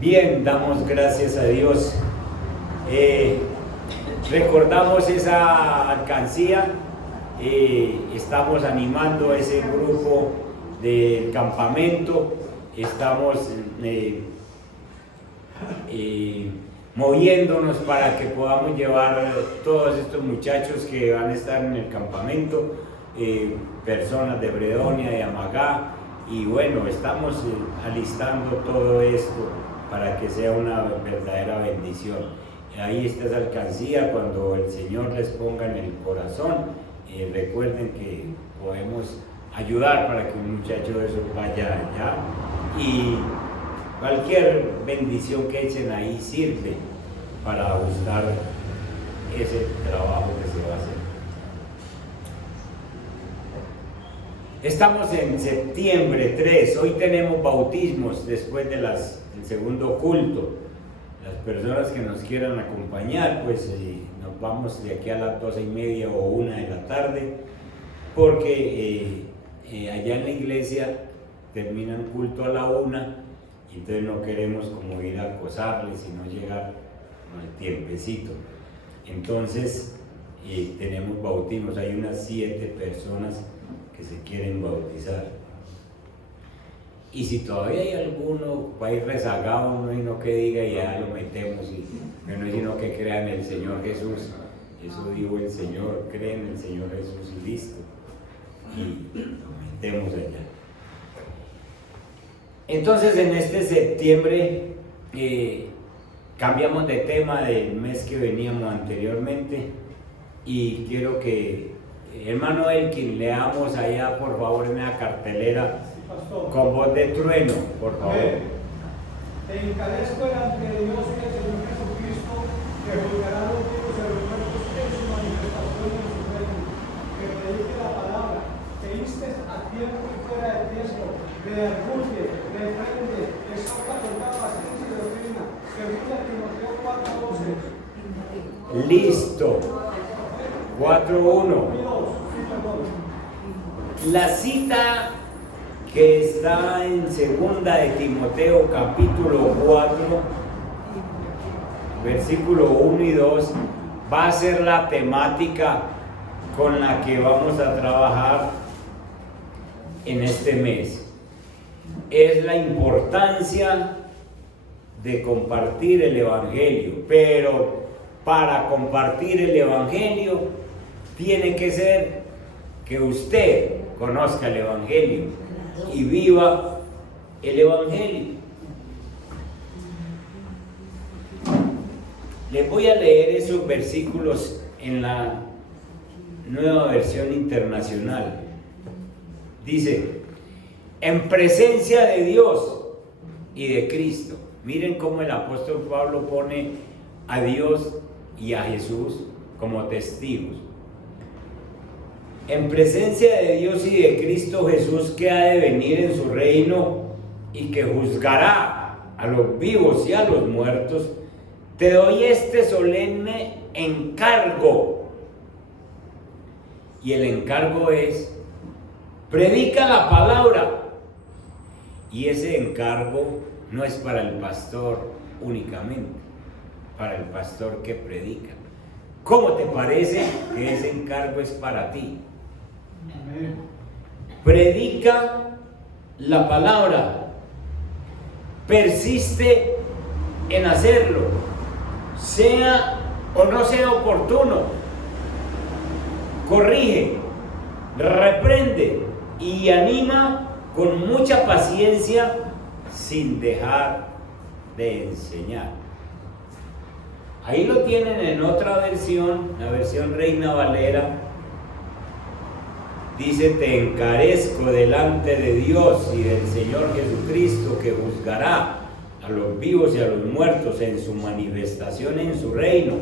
Bien, damos gracias a Dios. Recordamos esa alcancía, estamos animando a ese grupo del campamento, estamos moviéndonos para que podamos llevar todos estos muchachos que van a estar en el campamento, personas de Bredonia, de Amagá, y bueno, estamos alistando todo esto para que sea una verdadera bendición. Ahí está esa alcancía, cuando el Señor les ponga en el corazón, recuerden que podemos ayudar para que un muchacho de esos vaya allá, y cualquier bendición que echen ahí sirve para buscar ese trabajo que se va a hacer. Estamos en septiembre 3, hoy tenemos bautismos después del segundo culto. Las personas que nos quieran acompañar, pues nos vamos de aquí a las 12:30 o 1 de la tarde, porque allá en la iglesia terminan culto a la 1, y entonces no queremos como ir a acosarles, sino llegar al tiempecito. Entonces tenemos bautismos, hay unas 7 personas que se quieren bautizar. Y si todavía hay alguno va a ir rezagado, no hay no que diga, ya lo metemos, y no es sino que crea en el Señor Jesús. Eso dijo el Señor, creen en el Señor Jesús y listo, y lo metemos allá. Entonces en este septiembre cambiamos de tema del mes que veníamos anteriormente, y quiero que hermano Elkin leamos allá por favor en la cartelera con voz de trueno, por favor. Te encarezco delante de Dios y del Señor Jesucristo, que juzgará a los vivos y a los muertos en su manifestación y en su reino, que predique la palabra, que instes a tiempo y fuera de tiempo, redarguye, reprende, exhorta con toda paciencia y doctrina, que vive a Timoteo 4:12. Listo. 4:1. La cita que está en 2 de Timoteo capítulo 4, versículo 1 y 2, va a ser la temática con la que vamos a trabajar en este mes. Es la importancia de compartir el Evangelio, pero para compartir el Evangelio tiene que ser que usted conozca el Evangelio y viva el Evangelio. Les voy a leer esos versículos en la Nueva Versión Internacional. Dice: en presencia de Dios y de Cristo. Miren cómo el apóstol Pablo pone a Dios y a Jesús como testigos. En presencia de Dios y de Cristo Jesús, que ha de venir en su reino y que juzgará a los vivos y a los muertos, te doy este solemne encargo. Y el encargo es: predica la palabra. Y ese encargo no es para el pastor únicamente, para el pastor que predica. ¿Cómo te parece que ese encargo es para ti? Amén. Predica la palabra, persiste en hacerlo, sea o no sea oportuno, corrige, reprende y anima con mucha paciencia, sin dejar de enseñar. Ahí lo tienen en otra versión, la versión Reina Valera. Dice: te encarezco delante de Dios y del Señor Jesucristo, que juzgará a los vivos y a los muertos en su manifestación en su reino,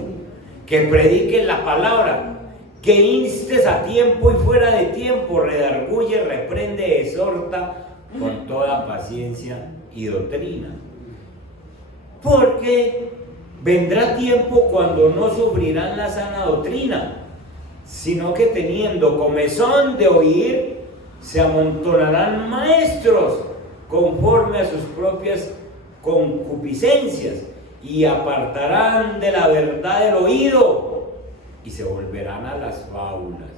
que prediques la palabra, que instes a tiempo y fuera de tiempo, redarguye, reprende, exhorta con toda paciencia y doctrina. Porque vendrá tiempo cuando no sufrirán la sana doctrina, sino que teniendo comezón de oír, se amontonarán maestros conforme a sus propias concupiscencias y apartarán de la verdad el oído y se volverán a las fábulas.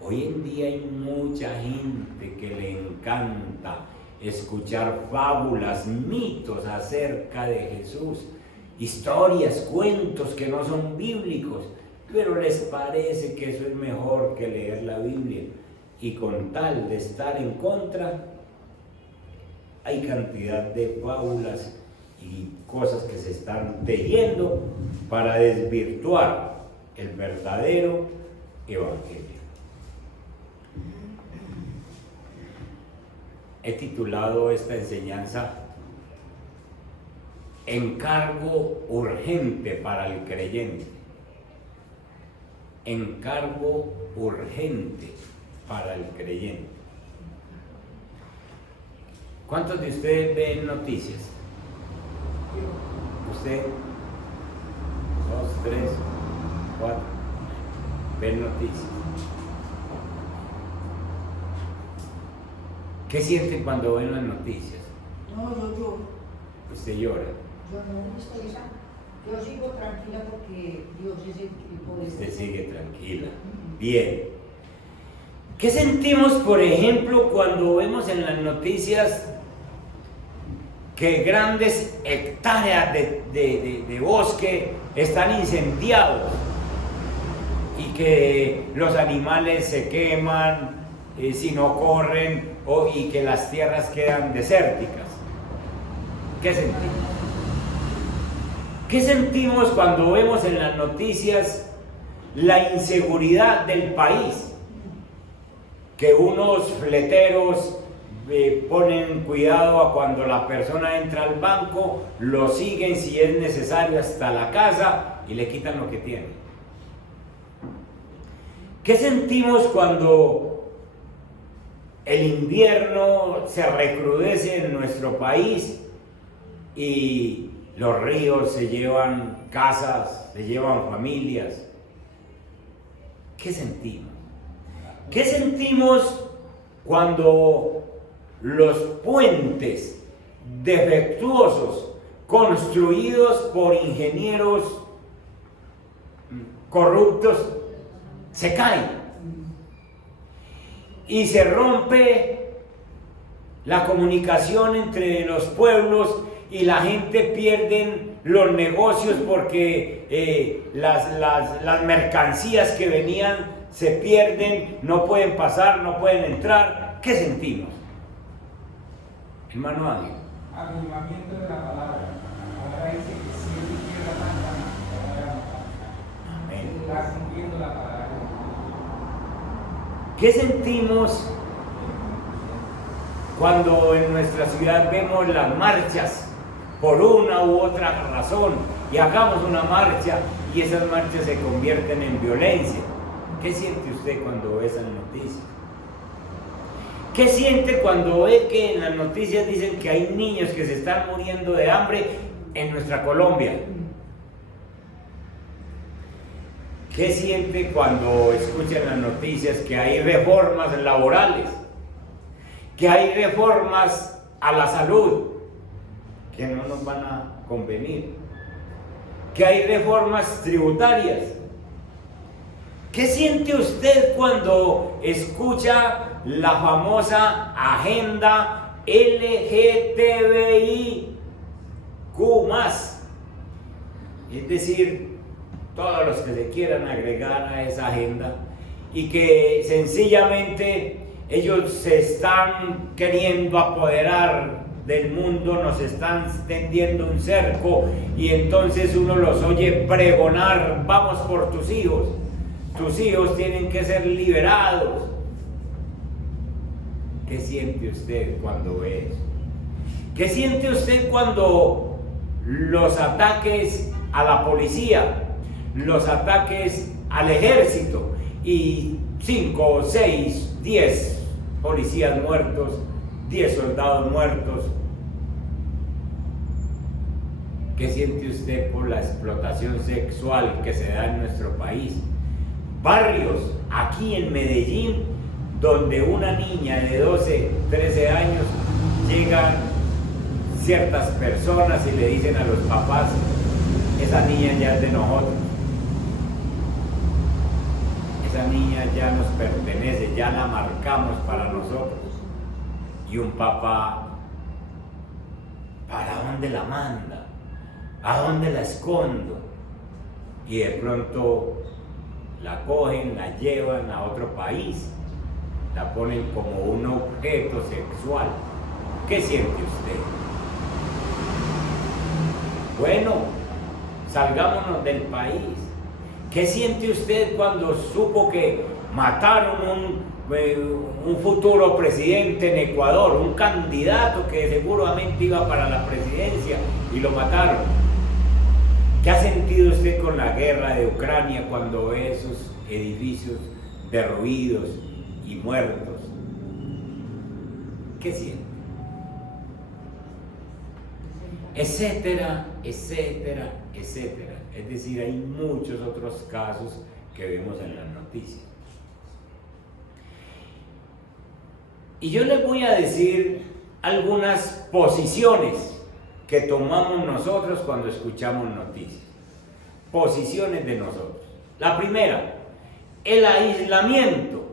Hoy en día hay mucha gente que le encanta escuchar fábulas, mitos acerca de Jesús, historias, cuentos que no son bíblicos, pero les parece que eso es mejor que leer la Biblia. Y con tal de estar en contra, hay cantidad de fábulas y cosas que se están tejiendo para desvirtuar el verdadero evangelio. He titulado esta enseñanza Encargo urgente para el creyente. Encargo urgente para el creyente. ¿Cuántos de ustedes ven noticias? ¿Usted? 2, 3, 4. ¿Ven noticias? ¿Qué sienten cuando ven las noticias? No, yo lloro. ¿Usted llora? Yo no estoy esa. Yo sigo tranquila porque Dios es el poder. Usted sigue tranquila. Bien. ¿Qué sentimos, por ejemplo, cuando vemos en las noticias que grandes hectáreas de bosque están incendiados y que los animales se queman si no corren y que las tierras quedan desérticas? ¿Qué sentimos? ¿Qué sentimos cuando vemos en las noticias la inseguridad del país? Que unos fleteros ponen cuidado a cuando la persona entra al banco, lo siguen si es necesario hasta la casa y le quitan lo que tiene. ¿Qué sentimos cuando el invierno se recrudece en nuestro país y los ríos se llevan casas, se llevan familias? ¿Qué sentimos? ¿Qué sentimos cuando los puentes defectuosos construidos por ingenieros corruptos se caen y se rompe la comunicación entre los pueblos y la gente pierde los negocios porque las mercancías que venían se pierden, no pueden pasar, no pueden entrar? ¿Qué sentimos? Hermano Ángel. Avivamiento de la palabra. Ahora dice que cielo y tierra pasarán, palabra no. Amén. Está cumpliendo la palabra. ¿Qué sentimos cuando en nuestra ciudad vemos las marchas por una u otra razón y hagamos una marcha y esas marchas se convierten en violencia? ¿Qué siente usted cuando ve esas noticias? ¿Qué siente cuando ve que en las noticias dicen que hay niños que se están muriendo de hambre en nuestra Colombia? ¿Qué siente cuando escucha en las noticias que hay reformas laborales, que hay reformas a la salud que no nos van a convenir, que hay reformas tributarias? ¿Qué siente usted cuando escucha la famosa agenda LGTBIQ+? Es decir, todos los que se quieran agregar a esa agenda y que sencillamente ellos se están queriendo apoderar del mundo, nos están tendiendo un cerco y entonces uno los oye pregonar: vamos por tus hijos tienen que ser liberados. ¿Qué siente usted cuando ve eso? ¿Qué siente usted cuando los ataques a la policía, los ataques al ejército y 5, 6, 10 policías muertos, 10 soldados muertos? ¿Qué siente usted por la explotación sexual que se da en nuestro país? Barrios aquí en Medellín donde una niña de 12, 13 años llegan ciertas personas y le dicen a los papás, esa niña ya es de nosotros, esa niña ya nos pertenece, ya la marcamos para nosotros. Y un papá, ¿para dónde la manda? ¿A dónde la escondo? Y de pronto la cogen, la llevan a otro país, la ponen como un objeto sexual. ¿Qué siente usted? Bueno, salgámonos del país. ¿Qué siente usted cuando supo que mataron un futuro presidente en Ecuador, un candidato que seguramente iba para la presidencia y lo mataron? ¿Qué ha sentido usted con la guerra de Ucrania cuando ve esos edificios derruidos y muertos? ¿Qué siente? Etcétera, etcétera, etcétera. Es decir, hay muchos otros casos que vemos en las noticias. Y yo les voy a decir algunas posiciones que tomamos nosotros cuando escuchamos noticias. Posiciones de nosotros. La primera, el aislamiento.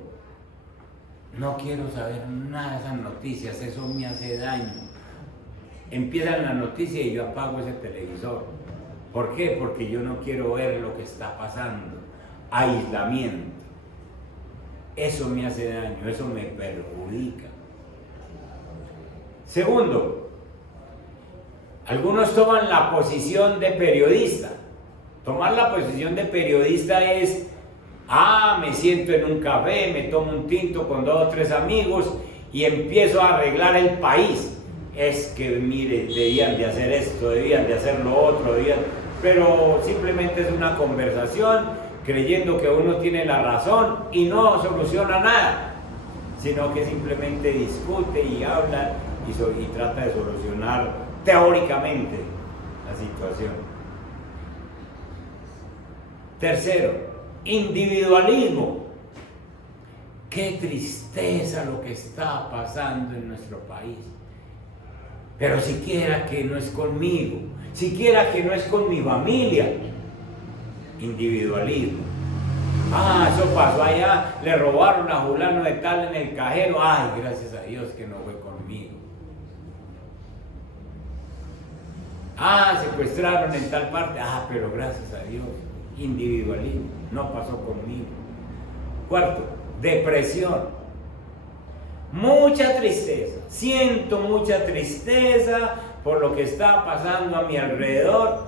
No quiero saber nada de esas noticias, eso me hace daño. Empiezan las noticias y yo apago ese televisor. ¿Por qué? Porque yo no quiero ver lo que está pasando. Aislamiento. Eso me hace daño, eso me perjudica. Segundo, algunos toman la posición de periodista. Tomar la posición de periodista es, me siento en un café, me tomo un tinto con 2 o 3 amigos y empiezo a arreglar el país. Es que, mire, debían de hacer esto, debían de hacer lo otro, pero simplemente es una conversación creyendo que uno tiene la razón y no soluciona nada, sino que simplemente discute y habla y trata de solucionar teóricamente la situación. Tercero, individualismo. Qué tristeza lo que está pasando en nuestro país. Pero siquiera que no es conmigo, siquiera que no es con mi familia. Individualismo. Eso pasó allá, le robaron a fulano de tal en el cajero. Ay, gracias a Dios que no fue conmigo. Secuestraron en tal parte. Pero gracias a Dios. Individualismo, no pasó conmigo. Cuarto, depresión. Mucha tristeza, siento mucha tristeza por lo que está pasando a mi alrededor,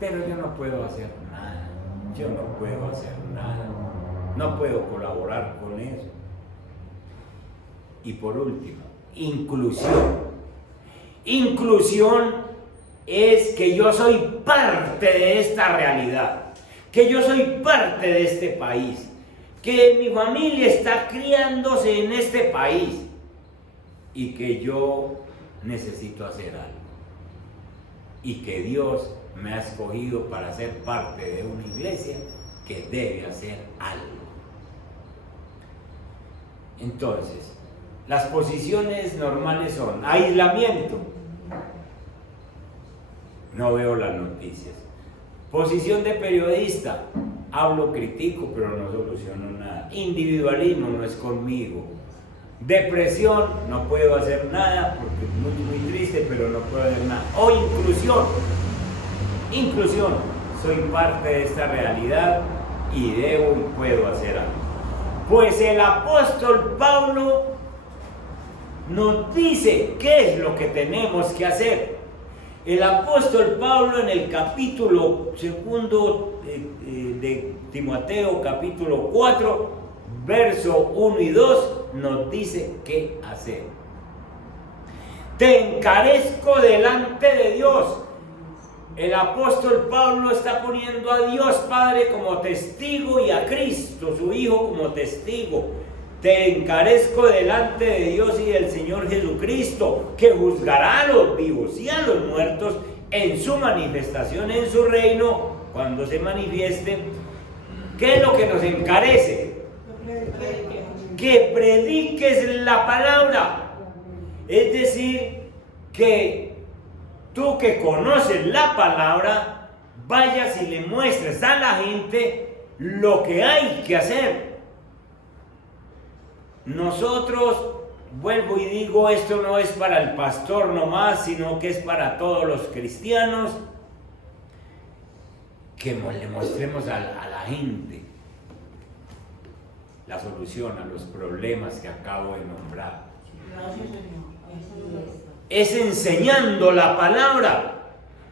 pero yo no puedo hacer nada, no puedo colaborar con eso. Y por último, inclusión. Inclusión es que yo soy parte de esta realidad, que yo soy parte de este país, que mi familia está criándose en este país y que yo necesito hacer algo y que Dios me ha escogido para ser parte de una iglesia que debe hacer algo. Entonces, las posiciones normales son aislamiento, no veo las noticias. Posición de periodista, hablo, critico, pero no soluciono nada. Individualismo, no es conmigo. Depresión, no puedo hacer nada porque es muy triste, pero no puedo hacer nada. O inclusión, soy parte de esta realidad y debo y puedo hacer algo. Pues el apóstol Pablo nos dice qué es lo que tenemos que hacer. El apóstol Pablo en el capítulo 2 de Timoteo, capítulo 4, verso 1 y 2, nos dice qué hacer. Te encarezco delante de Dios. El apóstol Pablo está poniendo a Dios Padre como testigo y a Cristo, su Hijo, como testigo. Te encarezco delante de Dios y del Señor Jesucristo, que juzgará a los vivos y a los muertos en su manifestación en su reino, cuando se manifieste. ¿Qué es lo que nos encarece? Que prediques la palabra. Es decir, que tú que conoces la palabra, vayas y le muestres a la gente lo que hay que hacer. Nosotros, vuelvo y digo, esto no es para el pastor nomás, sino que es para todos los cristianos, que le mostremos a la gente la solución a los problemas que acabo de nombrar. Gracias, Señor. Es enseñando la palabra,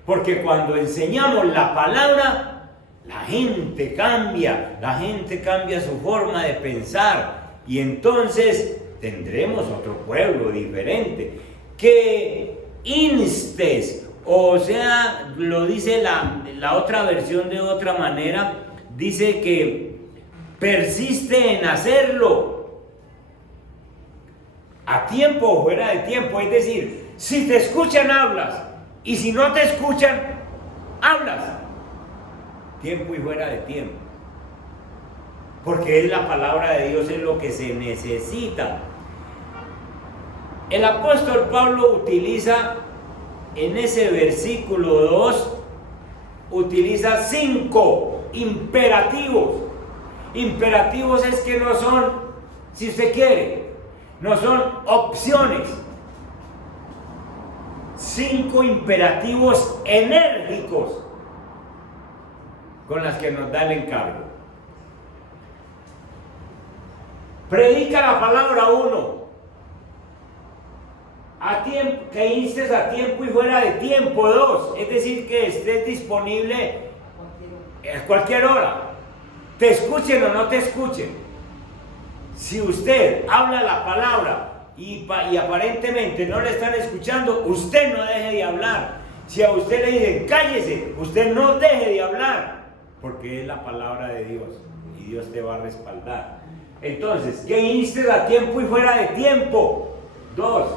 porque cuando enseñamos la palabra, la gente cambia su forma de pensar, y entonces tendremos otro pueblo diferente, que instes, o sea, lo dice la otra versión de otra manera, dice que persiste en hacerlo, a tiempo o fuera de tiempo, es decir, si te escuchan hablas, y si no te escuchan, hablas, tiempo y fuera de tiempo, porque es la palabra de Dios, es lo que se necesita. El apóstol Pablo utiliza en ese versículo 2, utiliza 5 imperativos. Imperativos es que no son, si usted quiere, no son opciones. 5 imperativos enérgicos con las que nos da el encargo. Predica la palabra 1. A tiempo, que instes a tiempo y fuera de tiempo. 2, es decir, que estés disponible a cualquier hora. Te escuchen o no te escuchen. Si usted habla la palabra y aparentemente no le están escuchando, usted no deje de hablar. Si a usted le dicen cállese, usted no deje de hablar, porque es la palabra de Dios y Dios te va a respaldar. Entonces, que instes a tiempo y fuera de tiempo. 2,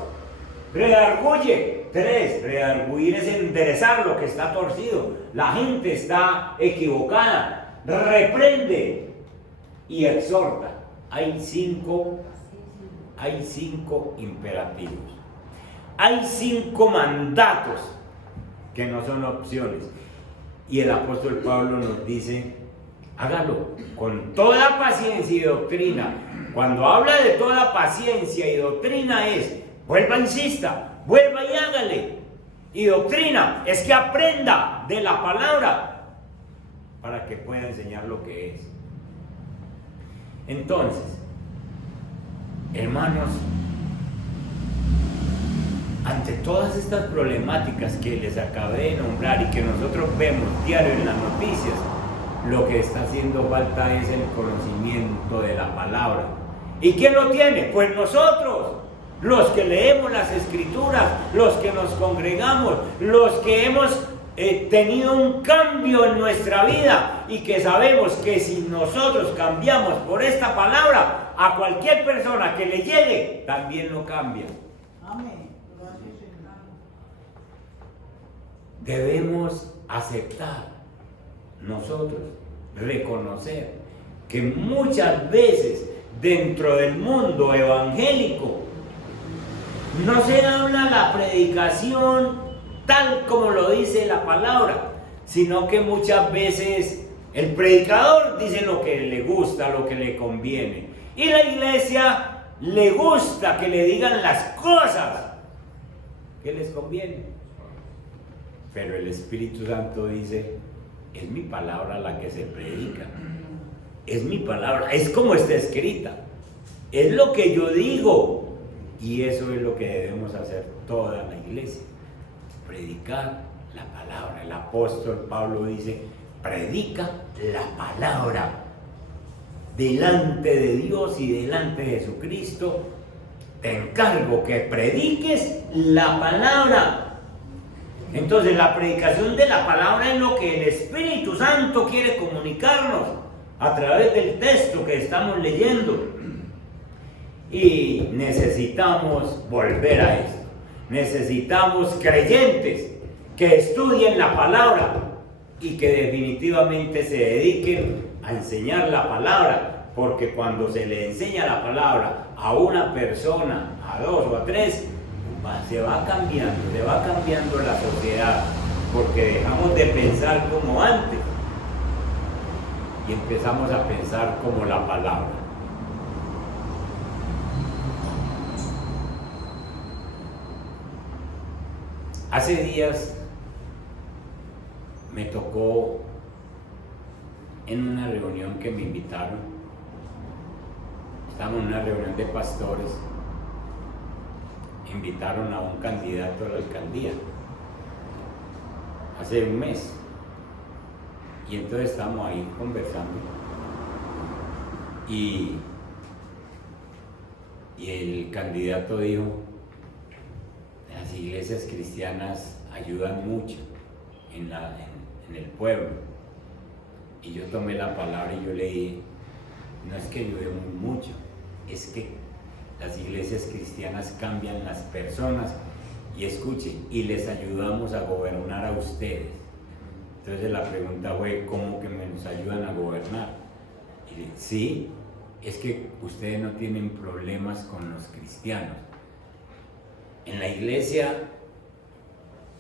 redarguye. 3, redarguir es enderezar lo que está torcido. La gente está equivocada. Reprende y exhorta. Hay 5 imperativos. Hay 5 mandatos que no son opciones. Y el apóstol Pablo nos dice, hágalo con toda paciencia y doctrina. Cuando habla de toda paciencia y doctrina es, vuelva, insista, vuelva y hágale. Y doctrina es que aprenda de la palabra para que pueda enseñar lo que es. Entonces, hermanos, ante todas estas problemáticas que les acabé de nombrar y que nosotros vemos diario en las noticias, lo que está haciendo falta es el conocimiento de la palabra. ¿Y quién lo tiene? Pues nosotros, los que leemos las escrituras, los que nos congregamos, los que hemos tenido un cambio en nuestra vida y que sabemos que si nosotros cambiamos por esta palabra, a cualquier persona que le llegue, también lo cambia. Amén. Debemos aceptar nosotros, reconocer que muchas veces dentro del mundo evangélico no se habla la predicación tal como lo dice la palabra, sino que muchas veces el predicador dice lo que le gusta, lo que le conviene, y la iglesia le gusta que le digan las cosas que les conviene. Pero el Espíritu Santo dice, es mi palabra la que se predica, es mi palabra, es como está escrita, es lo que yo digo, y eso es lo que debemos hacer toda la iglesia, predicar la palabra. El apóstol Pablo dice, predica la palabra delante de Dios y delante de Jesucristo. Te encargo que prediques la palabra. Entonces la predicación de la palabra es lo que el Espíritu Santo quiere comunicarnos a través del texto que estamos leyendo. Y necesitamos volver a esto. Necesitamos creyentes que estudien la palabra y que definitivamente se dediquen a enseñar la palabra, porque cuando se le enseña la palabra a una persona, a 2 o a 3, se va cambiando la sociedad, porque dejamos de pensar como antes y empezamos a pensar como la palabra. Hace días me tocó en una reunión que me invitaron. Estábamos en una reunión de pastores. Invitaron a un candidato a la alcaldía hace un mes. Y entonces estamos ahí conversando. Y el candidato dijo: las iglesias cristianas ayudan mucho en el pueblo. Y yo tomé la palabra y yo le dije: no es que ayudemos mucho, es que las iglesias cristianas cambian las personas, y escuchen, y les ayudamos a gobernar a ustedes. Entonces la pregunta fue: ¿cómo que nos ayudan a gobernar? Y le dije: sí, es que ustedes no tienen problemas con los cristianos. En la iglesia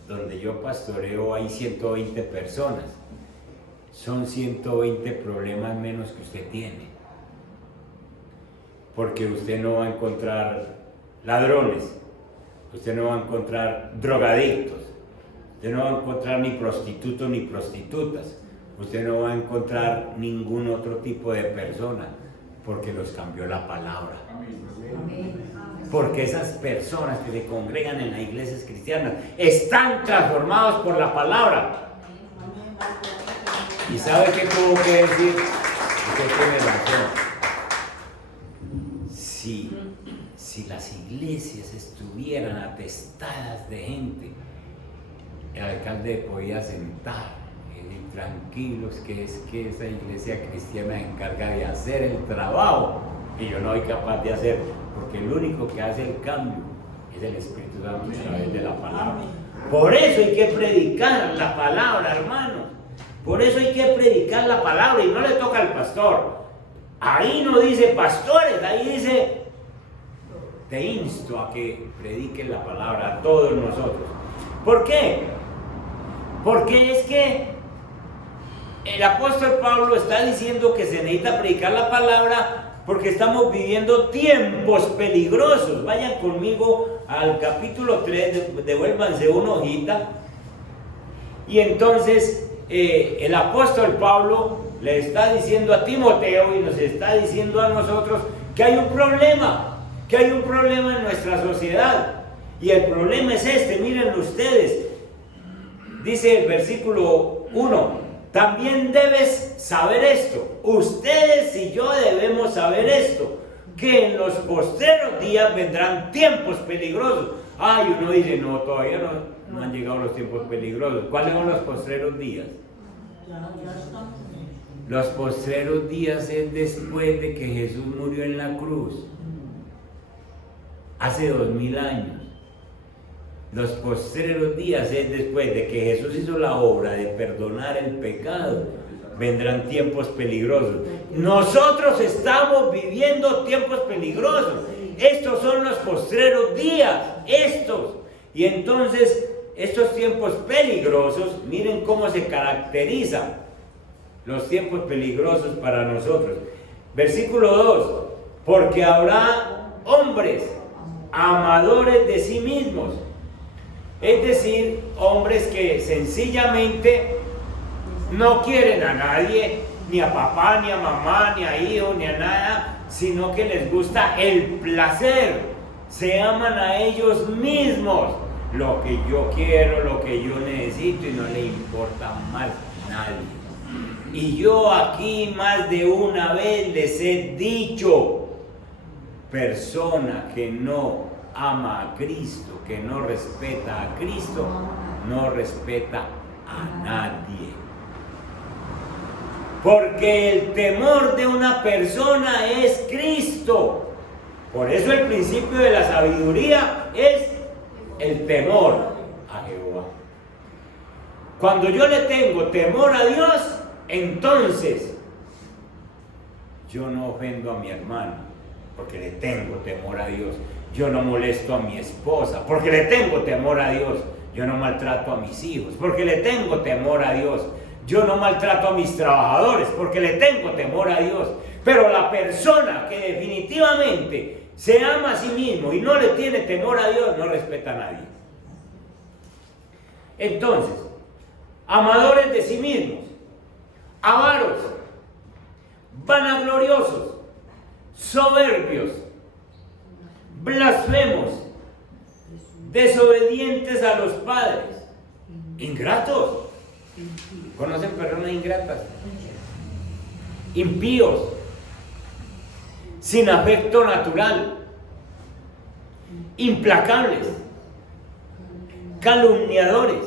donde yo pastoreo hay 120 personas. Son 120 problemas menos que usted tiene. Porque usted no va a encontrar ladrones, usted no va a encontrar drogadictos, usted no va a encontrar ni prostitutos ni prostitutas, usted no va a encontrar ningún otro tipo de persona, porque los cambió la palabra. Porque esas personas que se congregan en las iglesias cristianas están transformados por la palabra. ¿Y sabe qué tuvo que decir? Usted tiene razón. Si las iglesias estuvieran atestadas de gente, el alcalde podía sentar y decir: tranquilos, que es que esa iglesia cristiana se encarga de hacer el trabajo que yo no soy capaz de hacer, porque el único que hace el cambio es el Espíritu Santo a través de la palabra. Por eso hay que predicar la palabra, hermanos. Por eso hay que predicar la palabra, y no le toca al pastor. Ahí no dice pastores, ahí dice: te insto a que prediquen la palabra a todos nosotros. ¿Por qué? Porque es que el apóstol Pablo está diciendo que se necesita predicar la palabra, porque estamos viviendo tiempos peligrosos. Vayan conmigo al capítulo 3, devuélvanse una hojita. Y entonces el apóstol Pablo le está diciendo a Timoteo y nos está diciendo a nosotros que hay un problema en nuestra sociedad. Y el problema es este, miren ustedes. Dice el versículo 1: también debes saber esto, ustedes y yo debemos saber esto, que en los postreros días vendrán tiempos peligrosos. Ay, uno dice: no, todavía no han llegado los tiempos peligrosos. ¿Cuáles son los postreros días? Los postreros días es después de que Jesús murió en la cruz, hace 2000 años. Los postreros días es después de que Jesús hizo la obra de perdonar el pecado. Vendrán tiempos peligrosos. Nosotros estamos viviendo tiempos peligrosos. Estos son los postreros días, estos. Y entonces, estos tiempos peligrosos, miren cómo se caracterizan los tiempos peligrosos para nosotros. Versículo 2: porque habrá hombres amadores de sí mismos. Es decir, hombres que sencillamente no quieren a nadie, ni a papá, ni a mamá, ni a hijo, ni a nada, sino que les gusta el placer. Se aman a ellos mismos, lo que yo quiero, lo que yo necesito, y no le importa más nadie. Y yo aquí más de una vez les he dicho: persona que no ama a Cristo, que no respeta a Cristo, no respeta a nadie. Porque el temor de una persona es Cristo. Por eso el principio de la sabiduría es el temor a Jehová. Cuando yo le tengo temor a Dios, entonces yo no ofendo a mi hermano, porque le tengo temor a Dios. Yo no molesto a mi esposa porque le tengo temor a Dios. Yo no maltrato a mis hijos porque le tengo temor a Dios. Yo no maltrato a mis trabajadores porque le tengo temor a Dios. Pero la persona que definitivamente se ama a sí mismo y no le tiene temor a Dios, no respeta a nadie. Entonces, amadores de sí mismos, avaros, vanagloriosos, soberbios, blasfemos, desobedientes a los padres, ingratos. ¿Conocen personas ingratas? Impíos, sin afecto natural, implacables, calumniadores,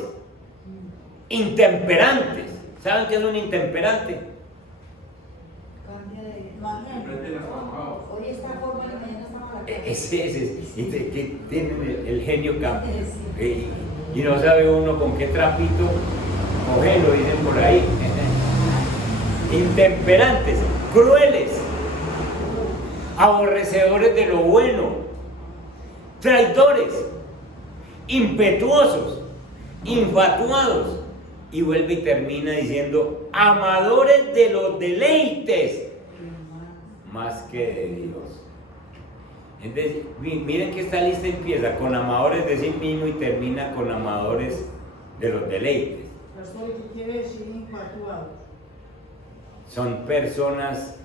intemperantes. ¿Saben qué es un intemperante? Cambia de hoy está forma y mañana está mala. Que tienen el genio cambia. Y no sabe uno con qué trapito cogerlo, dicen por ahí. Intemperantes, crueles, aborrecedores de lo bueno, traidores, impetuosos, infatuados. Y vuelve y termina diciendo, amadores de los deleites más que de Dios. Entonces, miren que esta lista empieza con amadores de sí mismo y termina con amadores de los deleites. ¿Qué quiere decir infatuados? Son personas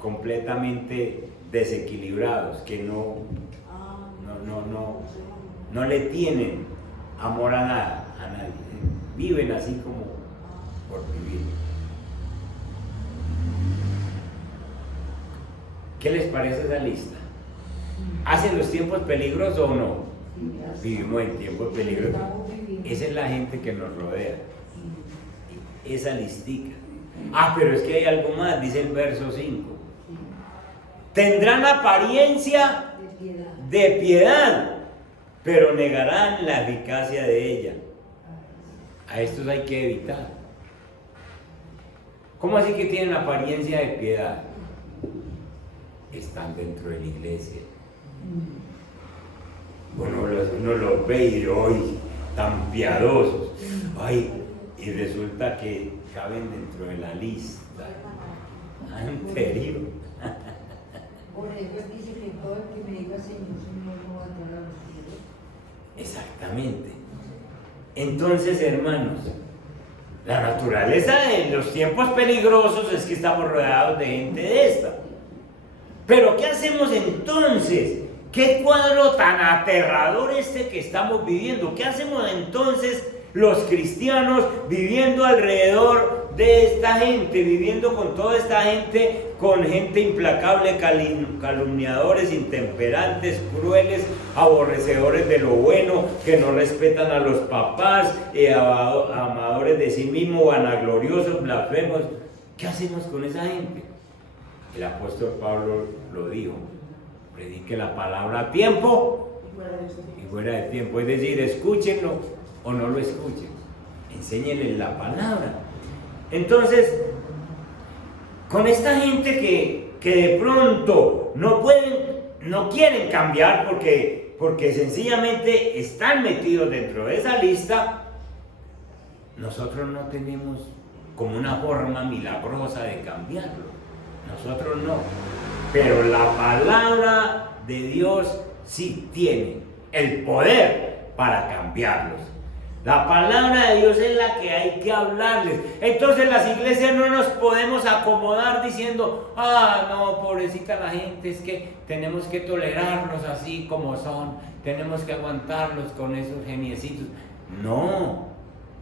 completamente desequilibrados, que no le tienen amor a nada, a nadie. Viven así como por vivir. ¿Qué les parece esa lista? ¿Hacen los tiempos peligrosos o no? Vivimos en tiempos peligrosos. Esa es la gente que nos rodea. Esa listica. Pero es que hay algo más, dice el verso 5. Tendrán apariencia de piedad, pero negarán la eficacia de ella. A estos hay que evitar. ¿Cómo así que tienen apariencia de piedad? Están dentro de la iglesia. Uno los ve y hoy tan piadosos. Y resulta que caben dentro de la lista anterior. Por eso dice que todo el que me diga Señor, Señor, no va a entrar a los cielos. Exactamente. Entonces, hermanos, la naturaleza de los tiempos peligrosos es que estamos rodeados de gente de esta. Pero ¿qué hacemos entonces? ¿Qué cuadro tan aterrador que estamos viviendo? ¿Qué hacemos entonces los cristianos viviendo alrededor de esta gente, viviendo con toda esta gente, con gente implacable, calumniadores, intemperantes, crueles, aborrecedores de lo bueno, que no respetan a los papás, amadores de sí mismos, vanagloriosos, blasfemos? ¿Qué hacemos con esa gente? El apóstol Pablo lo dijo: predique la palabra a tiempo y fuera de tiempo. Es decir, escúchenlo o no lo escuchen, enséñenles la palabra. Entonces, con esta gente que de pronto no quieren cambiar porque sencillamente están metidos dentro de esa lista, nosotros no tenemos como una forma milagrosa de cambiarlo. Nosotros no. Pero la palabra de Dios sí tiene el poder para cambiarlos. La palabra de Dios es la que hay que hablarles. Entonces las iglesias no nos podemos acomodar diciendo: no, pobrecita la gente, es que tenemos que tolerarlos así como son, tenemos que aguantarlos con esos geniecitos. No.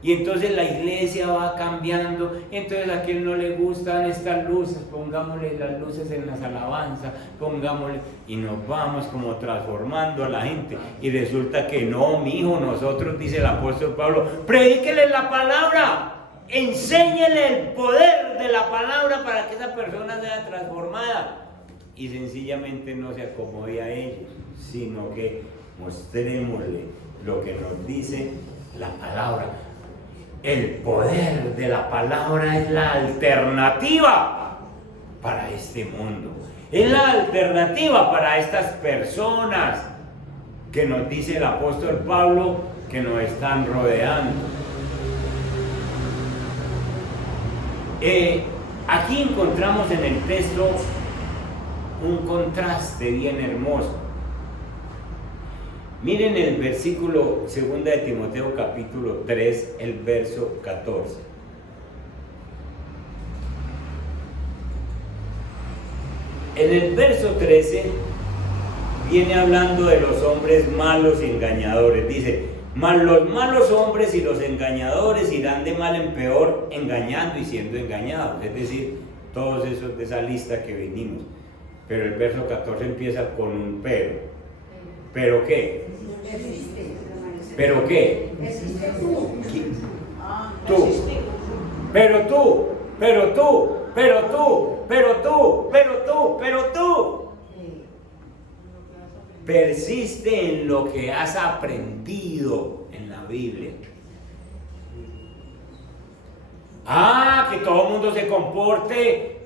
Y entonces la iglesia va cambiando. Entonces a quien no le gustan estas luces, pongámosle las luces en las alabanzas, pongámosle, y nos vamos como transformando a la gente. Y resulta que no, mi hijo, nosotros, dice el apóstol Pablo, predíquele la palabra, enséñele el poder de la palabra para que esa persona sea transformada. Y sencillamente no se acomode a ellos, sino que mostrémosle lo que nos dice la palabra. El poder de la palabra es la alternativa para este mundo. Es la alternativa para estas personas que nos dice el apóstol Pablo que nos están rodeando. Aquí encontramos en el texto un contraste bien hermoso. Miren el versículo 2 de Timoteo capítulo 3, el verso 14. En el verso 13 viene hablando de los hombres malos y engañadores. Dice, mas los malos hombres y los engañadores irán de mal en peor, engañando y siendo engañados. Es decir, todos esos de esa lista que venimos. Pero el verso 14 empieza con un pero. ¿Pero qué? ¿Pero qué? Tú. Pero tú, pero tú, pero tú, pero tú, pero tú, pero tú. Persiste en lo que has aprendido en la Biblia. Que todo el mundo se comporte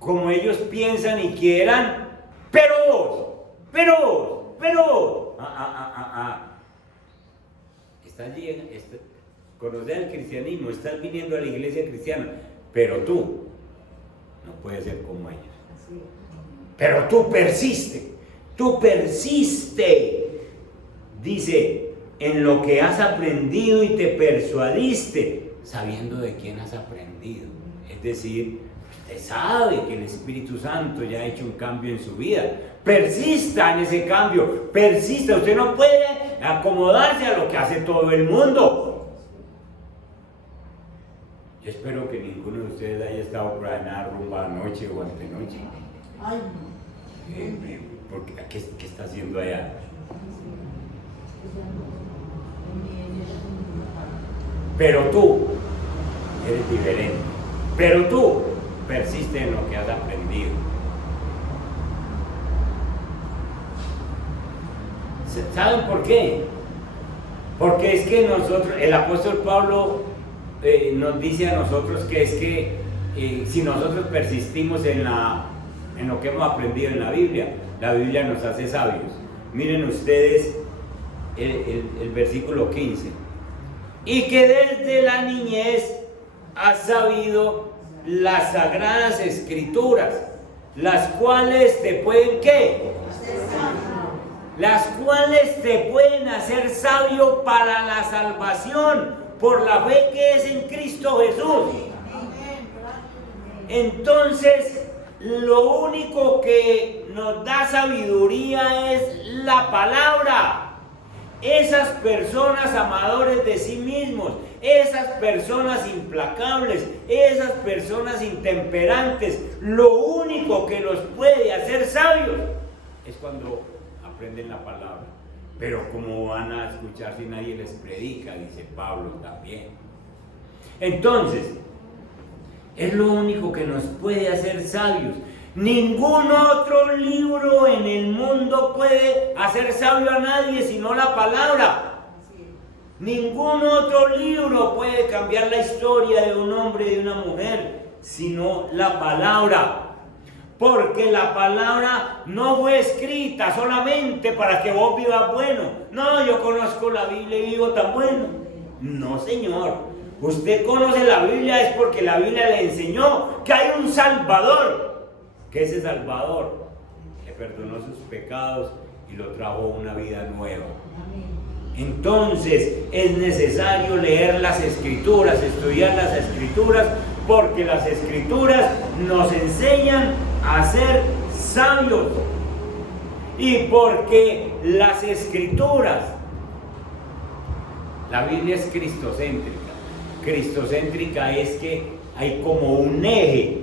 como ellos piensan y quieran, pero. Conocer el cristianismo, estás viniendo a la iglesia cristiana, pero tú no puedes ser como ellos. Pero tú persiste, dice, en lo que has aprendido y te persuadiste, sabiendo de quién has aprendido. Es decir, usted sabe que el Espíritu Santo ya ha hecho un cambio en su vida. Persista en ese cambio, persista. Usted no puede acomodarse a lo que hace todo el mundo. Yo espero que ninguno de ustedes haya estado por ahí en la rumba anoche o antenoche. Ay, Porque, ¿qué está haciendo allá? Pero tú eres diferente. Pero tú persiste en lo que has aprendido. ¿Saben por qué? Porque es que nosotros, el apóstol Pablo nos dice a nosotros que es que si nosotros persistimos en lo que hemos aprendido en la Biblia nos hace sabios. Miren ustedes el versículo 15. Y que desde la niñez has sabido las sagradas escrituras, las cuales te pueden ¿qué? Las cuales te pueden hacer sabio para la salvación por la fe que es en Cristo Jesús. Entonces, lo único que nos da sabiduría es la palabra. Esas personas amadores de sí mismos, esas personas implacables, esas personas intemperantes, lo único que los puede hacer sabios es cuando aprenden la palabra. Pero ¿cómo van a escuchar si nadie les predica? Dice Pablo también. Entonces, es lo único que nos puede hacer sabios. Ningún otro libro en el mundo puede hacer sabio a nadie sino la palabra. Ningún otro libro puede cambiar la historia de un hombre y de una mujer sino la palabra. Porque la palabra no fue escrita solamente para que vos vivas bueno. No, yo conozco la Biblia y vivo tan bueno. No, señor. Usted conoce la Biblia es porque la Biblia le enseñó que hay un Salvador. Que ese Salvador le perdonó sus pecados y lo trajo una vida nueva. Entonces es necesario leer las Escrituras, estudiar las Escrituras, porque las Escrituras nos enseñan a ser sabios. Y porque las Escrituras, la Biblia es cristocéntrica. Cristocéntrica es que hay como un eje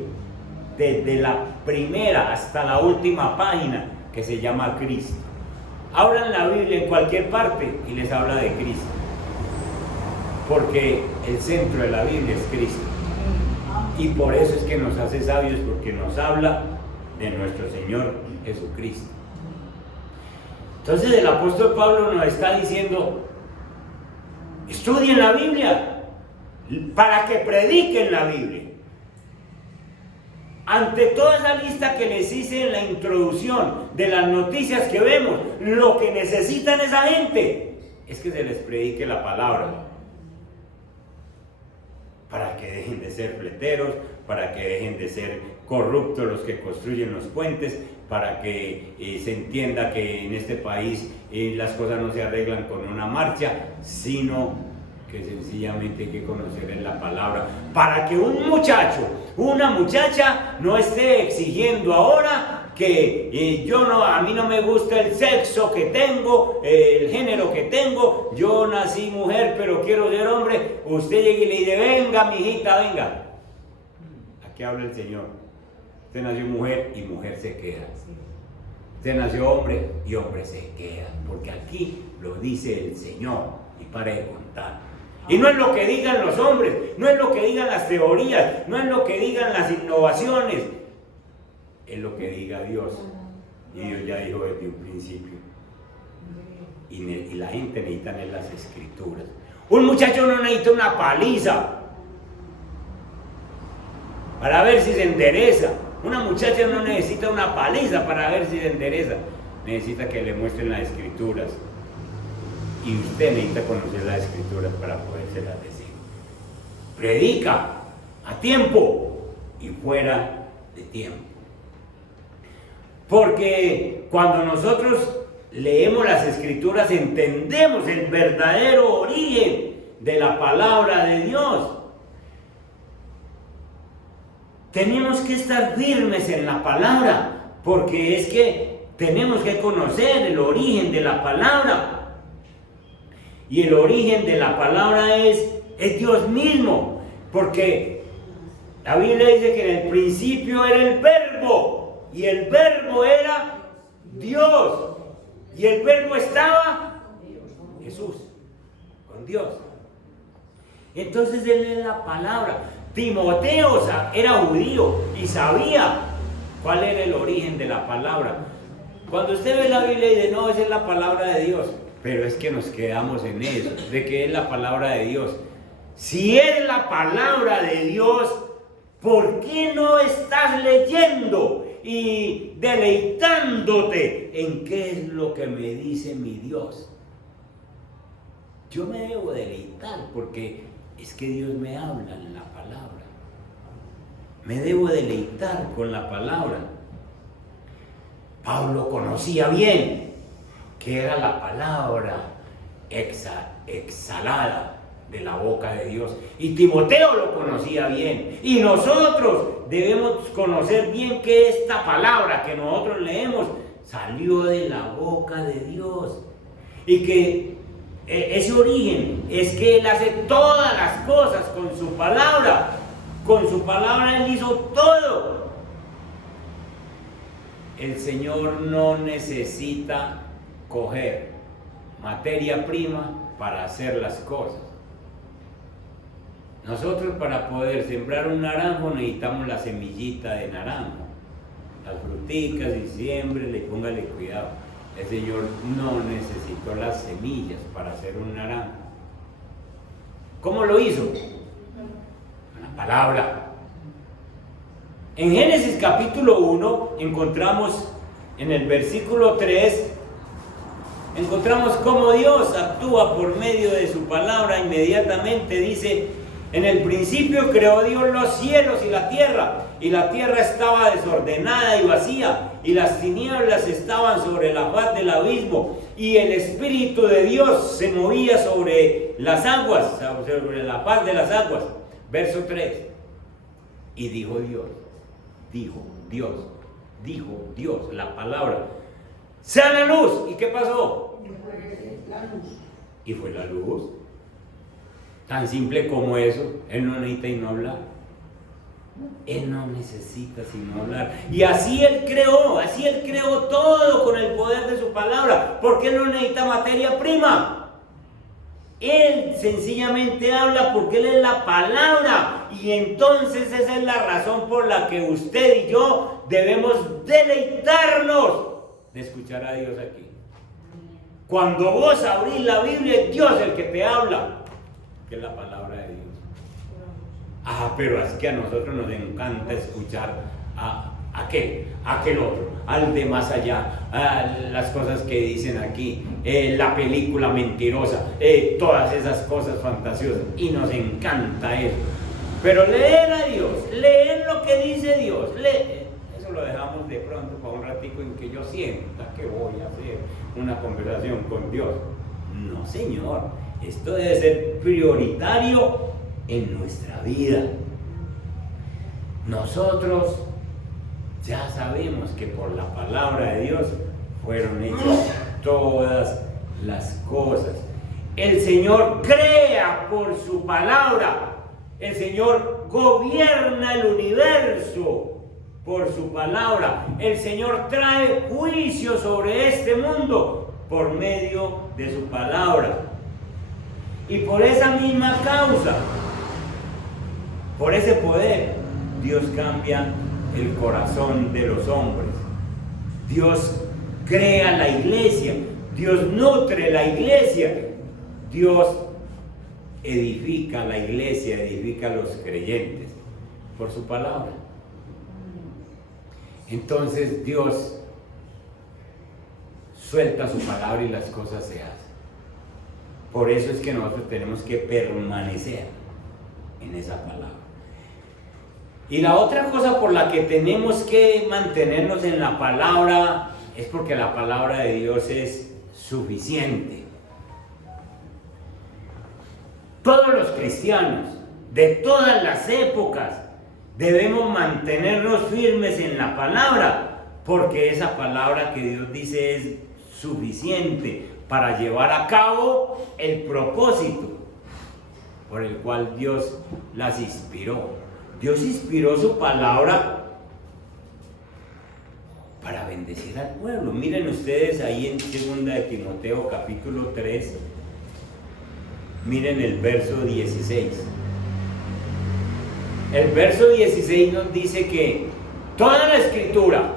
desde la primera hasta la última página que se llama Cristo. Abran la Biblia en cualquier parte y les habla de Cristo, porque el centro de la Biblia es Cristo. Y por eso es que nos hace sabios, porque nos habla de nuestro Señor Jesucristo. Entonces el apóstol Pablo nos está diciendo: estudien la Biblia para que prediquen la Biblia. ante toda esa lista que les hice en la introducción de las noticias que vemos, lo que necesitan esa gente es que se les predique la palabra. Para que dejen de ser fleteros, para que dejen de ser corruptos los que construyen los puentes, para que se entienda que en este país las cosas no se arreglan con una marcha, sino que sencillamente hay que conocer en la palabra, para que un muchacho, una muchacha no esté exigiendo ahora que a mí no me gusta el sexo que tengo, el género que tengo, yo nací mujer pero quiero ser hombre. Usted llega y le dice, venga mijita, venga. Aquí habla el Señor. Usted nació mujer y mujer se queda. Usted nació hombre y hombre se queda, porque aquí lo dice el Señor. Y pare de contar. Y no es lo que digan los hombres, no es lo que digan las teorías, no es lo que digan las innovaciones, es lo que diga Dios. Y Dios ya dijo desde un principio. Y la gente necesita en las escrituras. Un muchacho no necesita una paliza para ver si se endereza. Una muchacha no necesita una paliza para ver si se endereza. Necesita que le muestren las escrituras. Y usted necesita conocer las escrituras para podérselas decir. Predica a tiempo y fuera de tiempo. Porque cuando nosotros leemos las escrituras entendemos el verdadero origen de la palabra de Dios. Tenemos que estar firmes en la palabra, porque es que tenemos que conocer el origen de la palabra. Y el origen de la palabra es Dios mismo, porque la Biblia dice que en el principio era el verbo, y el verbo era Dios, y el verbo estaba Jesús, con Dios. Entonces él es la palabra. Timoteo era judío y sabía cuál era el origen de la palabra. Cuando usted ve la Biblia y dice, no, esa es la palabra de Dios, pero es que nos quedamos en eso, de que es la palabra de Dios. Si es la palabra de Dios, ¿por qué no estás leyendo y deleitándote en qué es lo que me dice mi Dios? Yo me debo deleitar porque es que Dios me habla en la palabra. Me debo deleitar con la palabra. Pablo conocía bien que era la palabra exhalada de la boca de Dios. Y Timoteo lo conocía bien. Y nosotros debemos conocer bien que esta palabra que nosotros leemos salió de la boca de Dios. Y que ese origen es que Él hace todas las cosas con su palabra. Con su palabra Él hizo todo. El Señor no necesita coger materia prima para hacer las cosas. Nosotros para poder sembrar un naranjo necesitamos la semillita de naranjo, las fruticas y siémbrele y póngale cuidado. El Señor no necesitó las semillas para hacer un naranjo. ¿Cómo lo hizo? Con la palabra. En Génesis capítulo 1 encontramos en el versículo 3, encontramos cómo Dios actúa por medio de su palabra. Inmediatamente dice, en el principio creó Dios los cielos y la tierra estaba desordenada y vacía, y las tinieblas estaban sobre la faz del abismo, y el Espíritu de Dios se movía sobre las aguas, sobre la faz de las aguas. Verso 3. Y dijo Dios, la palabra, sea la luz. ¿Y qué pasó? Y fue la luz. Tan simple como eso. Él no necesita y no hablar. Él no necesita sino hablar. Y así Él creó todo con el poder de su palabra, porque Él no necesita materia prima. Él sencillamente habla porque Él es la palabra. Y entonces esa es la razón por la que usted y yo debemos deleitarnos de escuchar a Dios aquí. Cuando vos abrís la Biblia, es Dios el que te habla, que es la palabra de Dios. Pero es que a nosotros nos encanta escuchar a aquel otro, al de más allá, a las cosas que dicen aquí, la película mentirosa, todas esas cosas fantasiosas, y nos encanta eso. Pero leer a Dios, leer lo que dice Dios, eso lo dejamos de pronto para un ratico en que yo sienta que voy a hacer una conversación con Dios. No, Señor, esto debe ser prioritario en nuestra vida. Nosotros ya sabemos que por la palabra de Dios fueron hechas todas las cosas. El Señor crea por su palabra. El Señor gobierna el universo por su palabra. El Señor trae juicio sobre este mundo por medio de su palabra. Y por esa misma causa, por ese poder, Dios cambia el corazón de los hombres. Dios crea la iglesia. Dios nutre la iglesia. Dios edifica la iglesia, edifica a los creyentes por su palabra. Entonces Dios suelta su palabra y las cosas se hacen. Por eso es que nosotros tenemos que permanecer en esa palabra. Y la otra cosa por la que tenemos que mantenernos en la palabra es porque la palabra de Dios es suficiente. Todos los cristianos de todas las épocas debemos mantenernos firmes en la palabra, porque esa palabra que Dios dice es suficiente para llevar a cabo el propósito por el cual Dios las inspiró. Dios inspiró su palabra para bendecir al pueblo. Miren ustedes ahí en 2 de Timoteo capítulo 3, miren el verso 16. El verso 16 nos dice que toda la escritura,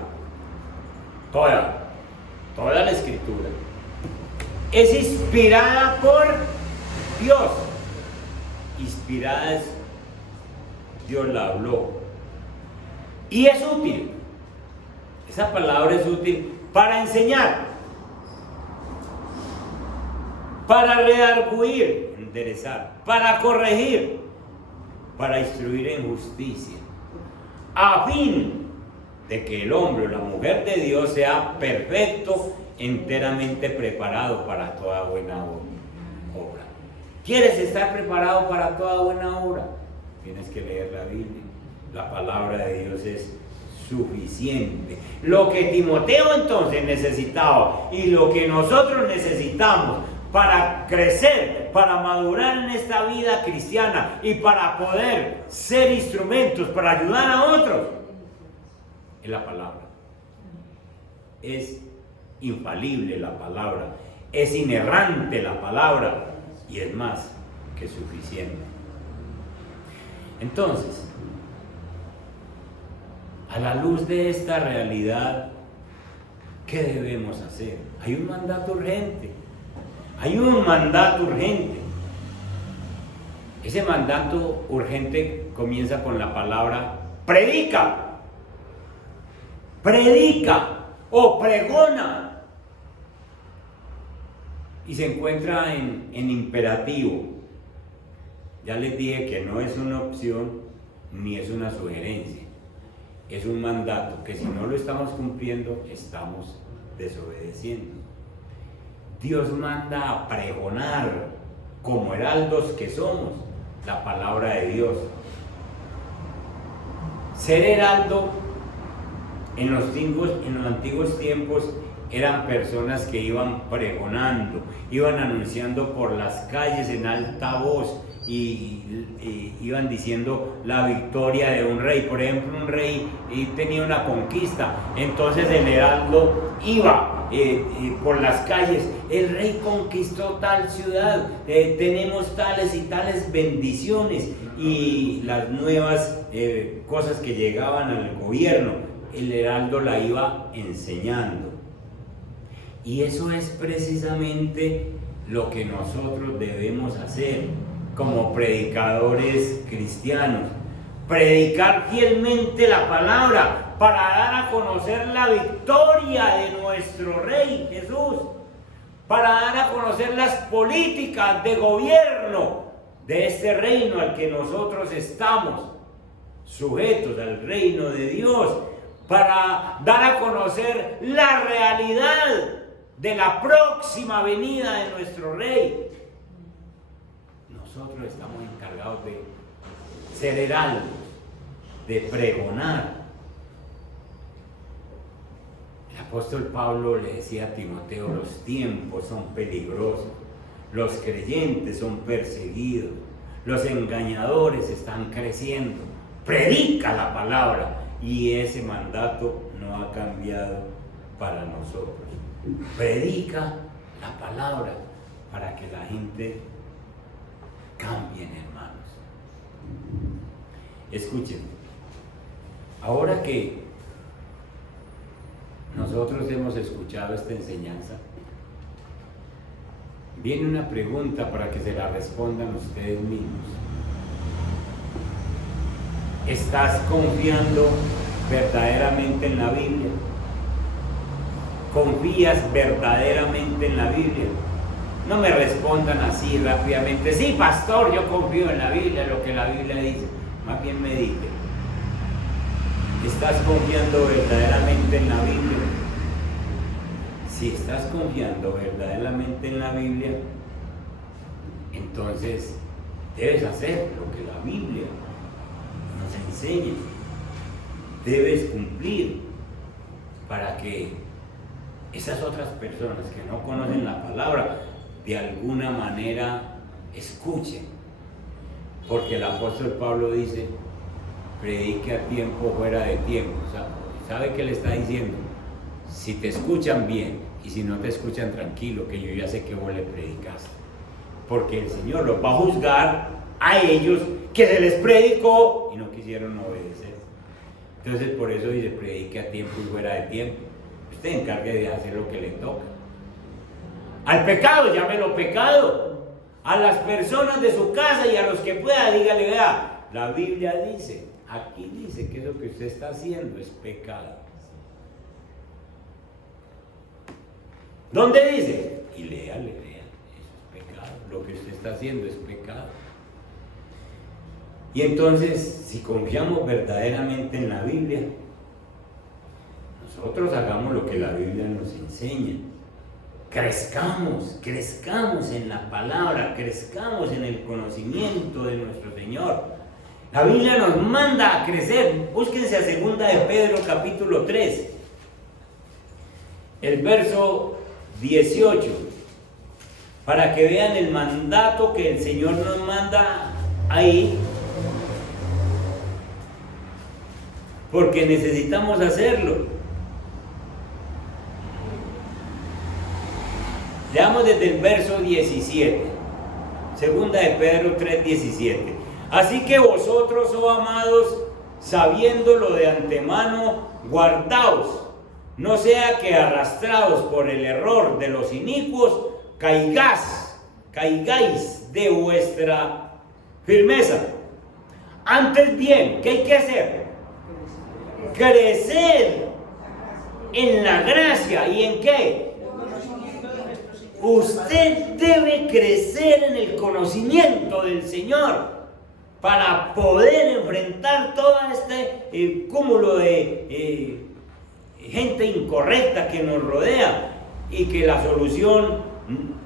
toda la escritura es inspirada por Dios. Inspirada es Dios la habló. Y es útil. Esa palabra es útil para enseñar, para redarguir, enderezar, para corregir, para instruir en justicia, a fin de que el hombre o la mujer de Dios sea perfecto, enteramente preparado para toda buena obra. ¿Quieres estar preparado para toda buena obra? Tienes que leer la Biblia. La palabra de Dios es suficiente. Lo que Timoteo entonces necesitaba y lo que nosotros necesitamos para crecer, para madurar en esta vida cristiana y para poder ser instrumentos para ayudar a otros, es la palabra. Es infalible la palabra, es inerrante la palabra y es más que suficiente. Entonces, a la luz de esta realidad, ¿qué debemos hacer? Hay un mandato urgente. Hay un mandato urgente. Ese mandato urgente comienza con la palabra predica. Predica o pregona. Y se encuentra en imperativo. Ya les dije que no es una opción ni es una sugerencia. Es un mandato que si no lo estamos cumpliendo, estamos desobedeciendo. Dios manda a pregonar, como heraldos que somos, la palabra de Dios. Ser heraldo en los antiguos tiempos eran personas que iban pregonando, iban anunciando por las calles en alta voz y iban diciendo la victoria de un rey. Por ejemplo, un rey tenía una conquista, entonces el heraldo iba por las calles: el rey conquistó tal ciudad, tenemos tales y tales bendiciones, y las nuevas cosas que llegaban al gobierno, el heraldo la iba enseñando. Y eso es precisamente lo que nosotros debemos hacer como predicadores cristianos: predicar fielmente la palabra para dar a conocer la victoria de nuestro Rey Jesús, para dar a conocer las políticas de gobierno de este reino al que nosotros estamos sujetos, al reino de Dios, para dar a conocer la realidad de la próxima venida de nuestro Rey. Nosotros estamos encargados de ser heraldos, de pregonar. El apóstol Pablo le decía a Timoteo: los tiempos son peligrosos, los creyentes son perseguidos, los engañadores están creciendo. Predica la palabra. Y ese mandato no ha cambiado para nosotros. Predica la palabra para que la gente cambie, hermanos. Escuchen, ahora que nosotros hemos escuchado esta enseñanza, viene una pregunta para que se la respondan ustedes mismos. ¿Estás confiando verdaderamente en la Biblia? ¿Confías verdaderamente en la Biblia? No me respondan así rápidamente: sí, pastor, yo confío en la Biblia, lo que la Biblia dice. Más bien medite. ¿Estás confiando verdaderamente en la Biblia? Si estás confiando verdaderamente en la Biblia, entonces debes hacer lo que la Biblia nos enseña. Debes cumplir para que esas otras personas que no conocen la palabra de alguna manera escuchen. Porque el apóstol Pablo dice: predique a tiempo, fuera de tiempo. ¿Sabe qué le está diciendo? Si te escuchan bien y si no te escuchan, tranquilo, que yo ya sé que vos le predicaste. Porque el Señor los va a juzgar a ellos que se les predicó y no quisieron obedecer. Entonces por eso dice: predique a tiempo y fuera de tiempo. Usted encargue de hacer lo que le toca. Al pecado, llámelo pecado. A las personas de su casa y a los que pueda, dígale: vea, la Biblia dice, aquí dice que eso que usted está haciendo es pecado. ¿Dónde dice? Y léale, eso es pecado. Lo que usted está haciendo es pecado. Y entonces, si confiamos verdaderamente en la Biblia, nosotros hagamos lo que la Biblia nos enseña. Crezcamos en la palabra, crezcamos en el conocimiento de nuestro Señor. La Biblia nos manda a crecer. Búsquense a 2 de Pedro capítulo 3, el verso 18, para que vean el mandato que el Señor nos manda ahí, porque necesitamos hacerlo. Leamos desde el verso 17, 2 de Pedro 3:17. Así que vosotros, oh amados, sabiéndolo de antemano, guardaos, no sea que arrastrados por el error de los inicuos, caigáis de vuestra firmeza. Antes bien, ¿qué hay que hacer? Crecer en la gracia. ¿Y en qué? Usted debe crecer en el conocimiento del Señor para poder enfrentar todo este cúmulo de gente incorrecta que nos rodea, y que la solución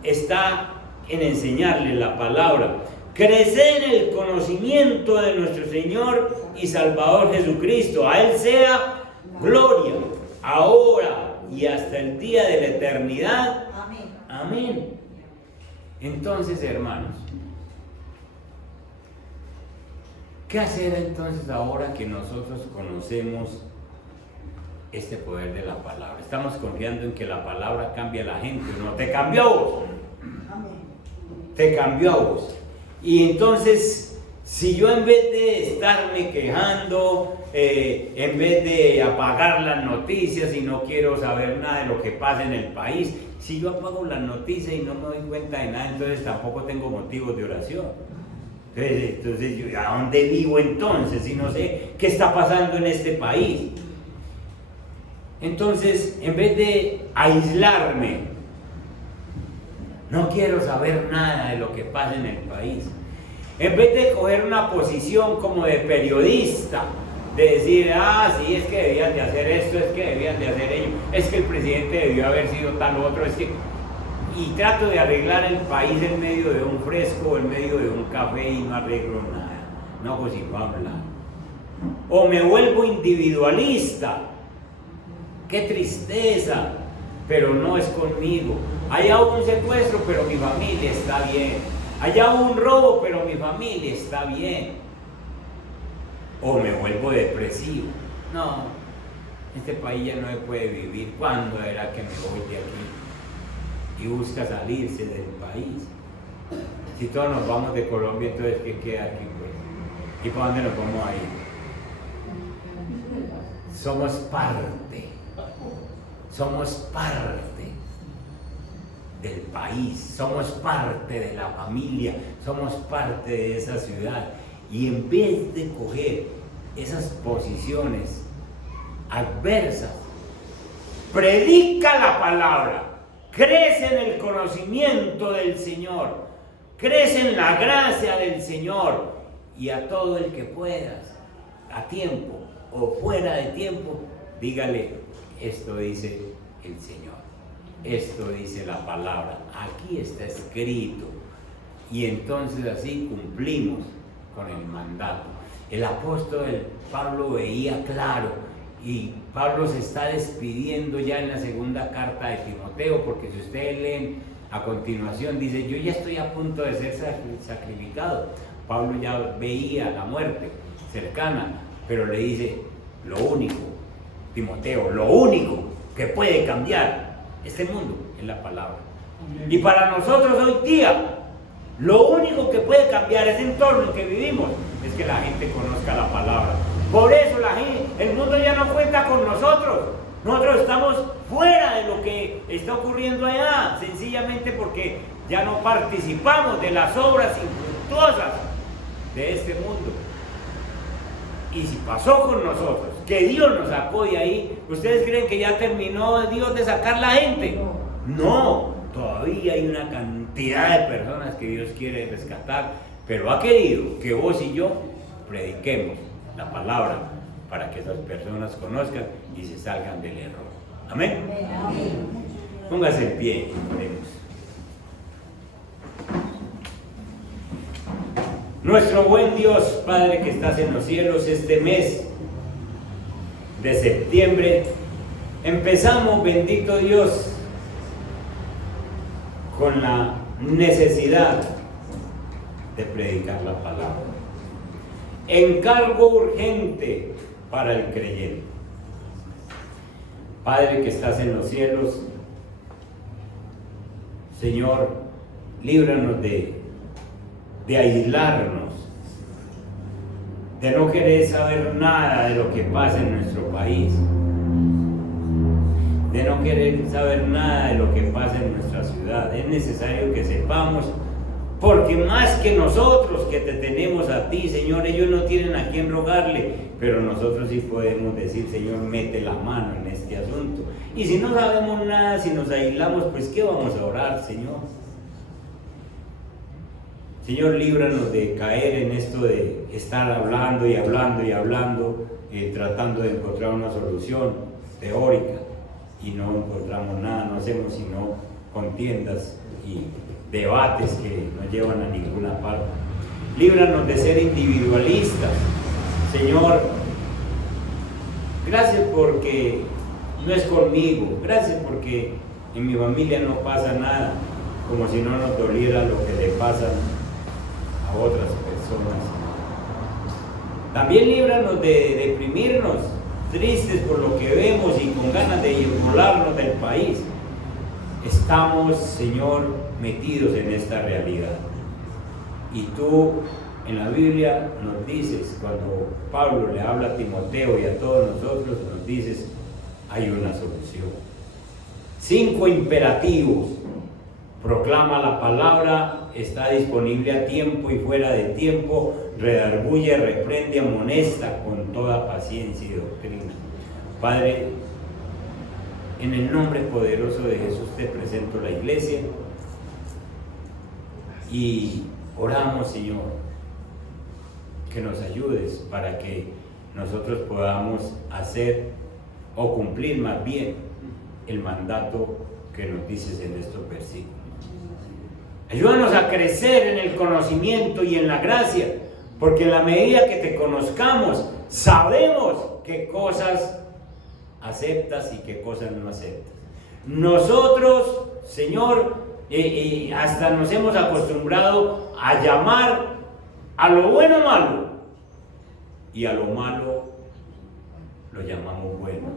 está en enseñarle la palabra. Crecer en el conocimiento de nuestro Señor y Salvador Jesucristo. A Él sea gloria, ahora y hasta el día de la eternidad. Amén. Entonces, hermanos, ¿qué hacer entonces ahora que nosotros conocemos este poder de la palabra? Estamos confiando en que la palabra cambia a la gente. No, te cambió a vos. Te cambió a vos. Y entonces, si yo en vez de estarme quejando, en vez de apagar las noticias y no quiero saber nada de lo que pasa en el país, si yo apago las noticias y no me doy cuenta de nada, entonces tampoco tengo motivos de oración. Entonces ¿a dónde vivo entonces si no sé qué está pasando en este país? Entonces, en vez de aislarme, no quiero saber nada de lo que pasa en el país. En vez de coger una posición como de periodista, de decir, sí, es que debían de hacer esto, es que debían de hacer ello, es que el presidente debió haber sido tal otro, es que... Y trato de arreglar el país en medio de un fresco, en medio de un café y no arreglo nada. No consigo hablar. O me vuelvo individualista. ¡Qué tristeza! Pero no es conmigo. Allá hubo un secuestro, pero mi familia está bien. Allá hubo un robo, pero mi familia está bien. O me vuelvo depresivo. No, este país ya no se puede vivir. ¿Cuándo era que me voy de aquí? Y busca salirse del país. Si todos nos vamos de Colombia, entonces ¿qué queda aquí, pues? ¿Y para dónde nos vamos a ir? Somos parte del país, somos parte de la familia, somos parte de esa ciudad. Y en vez de coger esas posiciones adversas, predica la palabra, crece en el conocimiento del Señor, crece en la gracia del Señor, y a todo el que puedas, a tiempo o fuera de tiempo, dígale: esto dice el Señor, esto dice la palabra, aquí está escrito. Y entonces así cumplimos con el mandato. El apóstol Pablo veía claro, y Pablo se está despidiendo ya en la segunda carta de Timoteo, porque si ustedes leen a continuación, dice: yo ya estoy a punto de ser sacrificado. Pablo ya veía la muerte cercana, pero le dice: lo único, Timoteo, lo único que puede cambiar este mundo es la palabra. Y para nosotros hoy día, lo único que puede cambiar ese entorno en que vivimos es que la gente conozca la palabra. Por eso el mundo ya no cuenta con nosotros. Nosotros estamos fuera de lo que está ocurriendo allá, sencillamente porque ya no participamos de las obras infructuosas de este mundo. Y si pasó con nosotros, que Dios nos sacó de ahí, ¿ustedes creen que ya terminó Dios de sacar la gente? No, todavía hay una cantidad de personas que Dios quiere rescatar, pero ha querido que vos y yo prediquemos la palabra para que esas personas conozcan y se salgan del error. Amén. Póngase en pie y oremos. Nuestro buen Dios, Padre que estás en los cielos, este mes de septiembre empezamos, bendito Dios, con la necesidad de predicar la palabra. Encargo urgente para el creyente. Padre que estás en los cielos, Señor, líbranos de aislarnos, de no querer saber nada de lo que pasa en nuestro país, de no querer saber nada de lo que pasa en nuestra ciudad. Es necesario que sepamos, porque más que nosotros que te tenemos a ti, Señor, ellos no tienen a quién rogarle, pero nosotros sí podemos decir: Señor, mete la mano en este asunto. Y si no sabemos nada, si nos aislamos, pues ¿qué vamos a orar, Señor? Señor, líbranos de caer en esto de estar hablando y hablando y hablando, tratando de encontrar una solución teórica, y no encontramos nada, no hacemos sino contiendas y debates que no llevan a ninguna parte. Líbranos de ser individualistas, Señor. Gracias porque no es conmigo, gracias porque en mi familia no pasa nada, como si no nos doliera lo que le pasa a otras personas. También líbranos de deprimirnos, tristes por lo que vemos y con ganas de volarnos del país. Estamos, Señor, metidos en esta realidad. Y tú en la Biblia nos dices, cuando Pablo le habla a Timoteo y a todos nosotros, nos dices: hay una solución. 5 imperativos. Proclama la palabra, está disponible a tiempo y fuera de tiempo, redarguye, reprende, amonesta con toda paciencia y doctrina. Padre, En el nombre poderoso de Jesús te presento la iglesia y oramos, Señor, que nos ayudes para que nosotros podamos hacer o cumplir más bien el mandato que nos dices en estos versículos. Ayúdanos a crecer en el conocimiento y en la gracia, porque en la medida que te conozcamos, sabemos qué cosas aceptas y qué cosas no aceptas. Nosotros, Señor, hasta nos hemos acostumbrado a llamar a lo bueno malo y a lo malo lo llamamos bueno,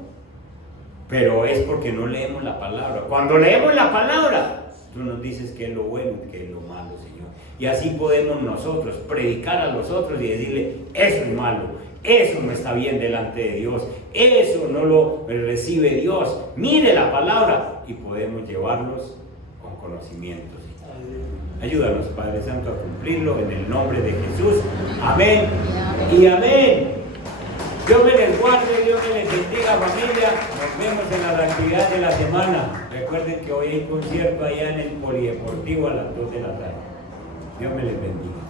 pero es porque no leemos la palabra. Cuando leemos la palabra, tú nos dices qué es lo bueno y qué es lo malo, Señor, y así podemos nosotros predicar a los otros y decirle: eso es malo, eso no está bien delante de Dios, eso no lo recibe Dios, mire la palabra, y podemos llevarlos con conocimientos. Ayúdanos, Padre Santo, a cumplirlo en el nombre de Jesús. Amén y amén. Dios me les guarde, Dios me les bendiga, familia. Nos vemos en las actividades de la semana. Recuerden que hoy hay concierto allá en el Polideportivo a las 2 de la tarde. Dios me les bendiga.